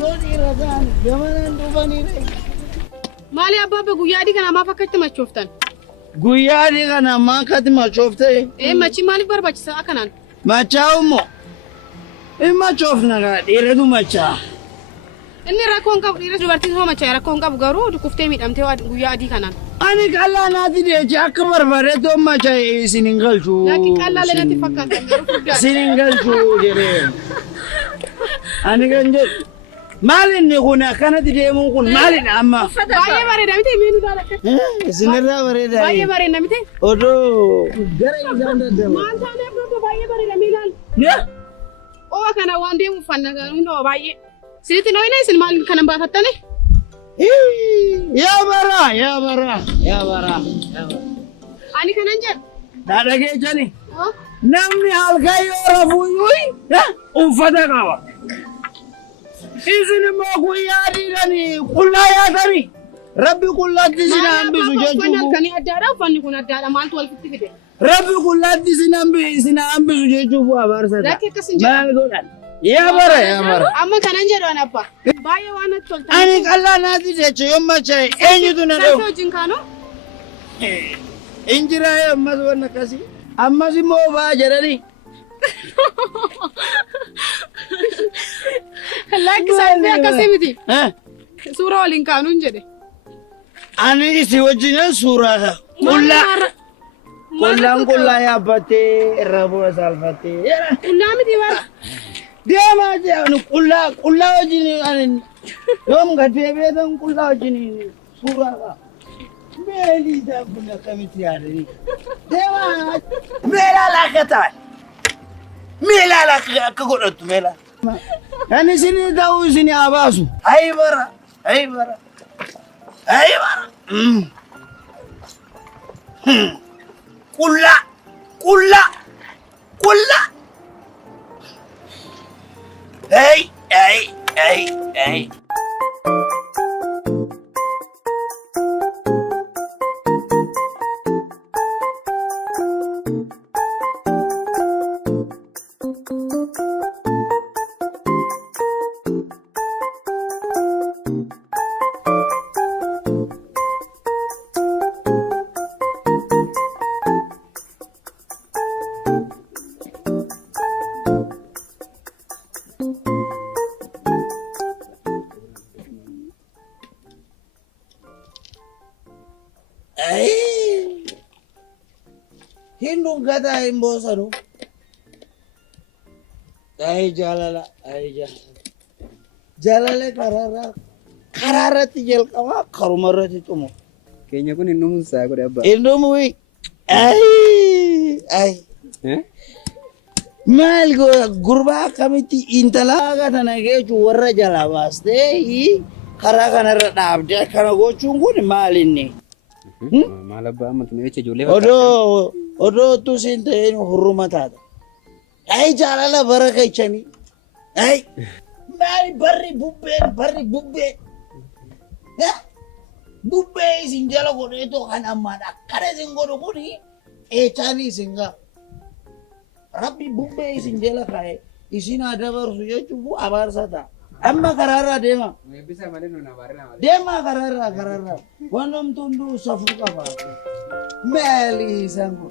Yoni radan, jamanan dubani re. Mali abba guyadi kana ma fakkatti machoftan. Guyadi kana ma kati machofte. Machi mali barbachisa akanan. Machaumo. Machofna ga diredu macha. Inni rakkoon qabu dhiira dubartiin hoo macha rakkoon qabu garuu dukuftee miidhamtee guyyaa adii kanaan. Ani qallaa naati deechi akka barbaadee macha isinin galchu. Laakiin qallaa leenatti fakkaatan garuu furdaa. Isinin galchu jedhee. Ani kan jedhu maalinni kun akkanatti deemuun kun maalidha amma? Baay'ee bareeda miti miidhu daalatte. Isinirraa bareeda. Baay'ee bareeda miti. Odoo gara isaan daddabu. Maal taanee abdoo baay'ee bareeda miidhaan. Oo kana waan deemu uffanna hundoo baay'ee. Sirriitti nooyina isin maal kana baafattani? Yaa bara. Ani kanan jedhu. Dhaadhagee jani. Namni halkan yoo rafuuyyuu uffata qaba. Isin immoo guyyaa adiidhanii qullaa yaatanii. Rabbi qullaatti isin hambisu jechuudha. Uffanni halkanii addaadha uffanni kun addaadha maaltu walitti fide? Rabbi qullaatti isin hambisu jechuudha abaarsa. Lakki akkas hin jedhu. Maal godhan? Yaa bara. Amma kanan jedhu an abba. Baay'ee waan natti tolta. Ani qallaa naati jecha yoo macha eenyutu na dha'u? Sasoo jinkaanoo? Injiraa ammas waan akkasii. Ammas immoo ba'aa jedhanii. Lakki salphee akkasii miti. Suuraa waliin kaanuun jedhe. Ani isi wajjin suuraa qullaa yaabbattee irraa bu'a saalfattee. Qullaa miti waan. Deemaa jedhan qullaa wajjin yoom gadee beekan qullaa wajjin suuraa qaba. Meelii isaa kun akkamitti yaadanii? Deemaa meelaa laakka ta'an. Meelaa akka godhattu meelaa. Kan isin ta'uu isin abaasu. Ayi bara. Qullaa. Hey. Hindung kata imbosanu. Jalala. Jalale karara tijel kama karumara titumu. Kayaknya aku nindung saya aku deh abah. Indomui. Mal gurba kamiti intala kata nage warra jala baste kara kana radabde kana gochungu ni malini. Malah banget nih cejule. Odo tu sinte ini hurumata. Jalala baraka ichani. Mari barri bubbe. Bubbe sinjala kono itu kan amana. Kare singono kuni chani singa. Rabbi bubbe sinjala kai. Isina ada baru suja cubu abar sata. Amma karara dema. Bisa mana nuna bareng. Dema karara. Wanom tundu safuka ba. Meli sangu.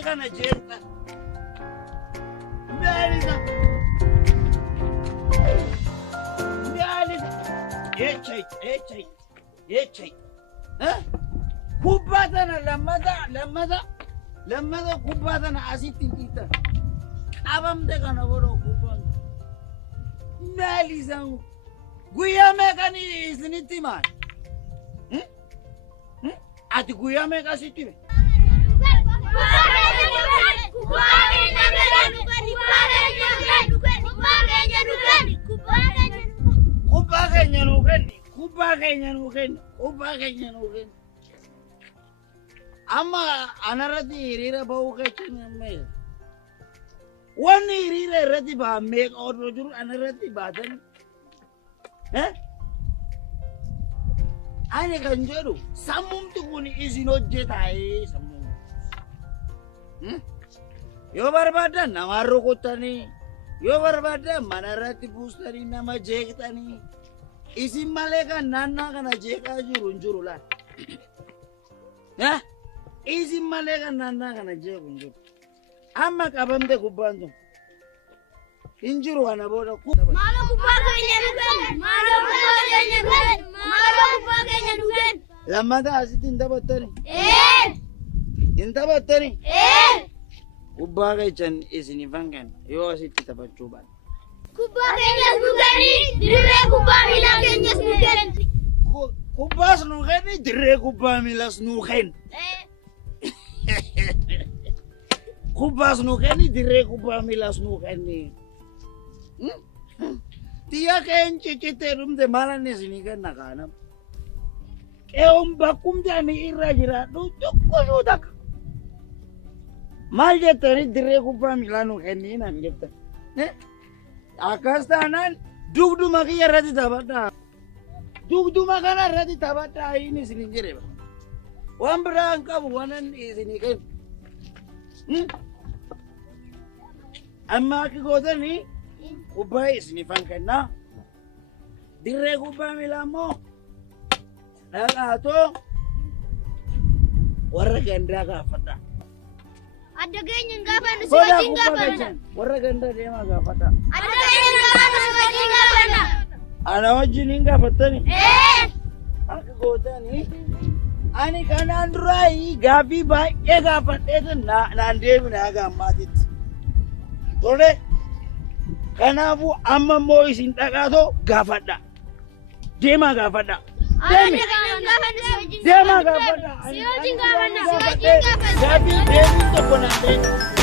Kana jerta. Melisa. Echai. Kubbatana lamada kubbatana asitti tita. Abamde kana boro kubban. Melisa. Guya mekani isinitti man. Ati guya mekasitti. Amma anarratti hiriira bahuu keetiin ammayya. Wanni hiriira irratti bahamee odoo jiru anarratti baatan. Ani kan jedhu sammumti kun isin hojjetaayee sammuu. Yoo barbaadan nama rukuttanii, yoo barbaadan mana irratti buustanii nama jeeqxanii, isin malee kan naannaa kana jeeqaa jiru hin jiru laal. Isin malee kan naannaa kana jeequ hin jiru. Amma qabamte gubbaan tun hin jiru kana booda. Maaloo gubbaa keenya dhugan! Maaloo gubbaa keenya dhugan! Maaloo gubbaa keenya dhugan! Lammataa asitti hin taphattani? Hin taphattani? Gubbaa keechan isiniif hangan yoo asitti taphachuu baate. Gubbaa keenyas dhuganii dirree kubbaa miilaa keenyas dhugan! Kubbaas nu kenni dirree kubbaa miilas nu kenni. Kubbaas nu kenni dirree kubbaa miilas nu kenni. Tiya keen ciccittee dhumte maalan isinii kenna kaanam. Qe'oon bakkumti ani irra jiraadhu tokkoshuu takka. Maal jettanii dirree kubbaa miilaa nu kennii naan jettan. Akkas taanaan dugduma kiyya irratti taphadhaa. Dugduma kana irratti taphadhaa inni isinii jedhe. Waan biraa hin qabu waanan isinii kennu. Amma akka gootanii kubbaa isiniif kennaa. Dirree kubbaa miilaa immoo dhaqaatoo warra gandaa gaafadha. Adda keenya hin gaafannu si wajjin gaafanna. Warra gandaa deemaa gaafadha. Adda keenya hin gaafannu si wajjin gaafanna. Ana wajjin hin gaafattani? Akka gootanii ani kanaan duraa gaaffii baay'ee gaafadheetu naan deebine haga ammaatitti. Tole kanaafuu amma immoo isin dhaqaatoo gaafadha. Deemaa gaafadha. Deemaa gaafadha. Si wajjin gaafanna. Gaaffii deebii tokko naan ta'e.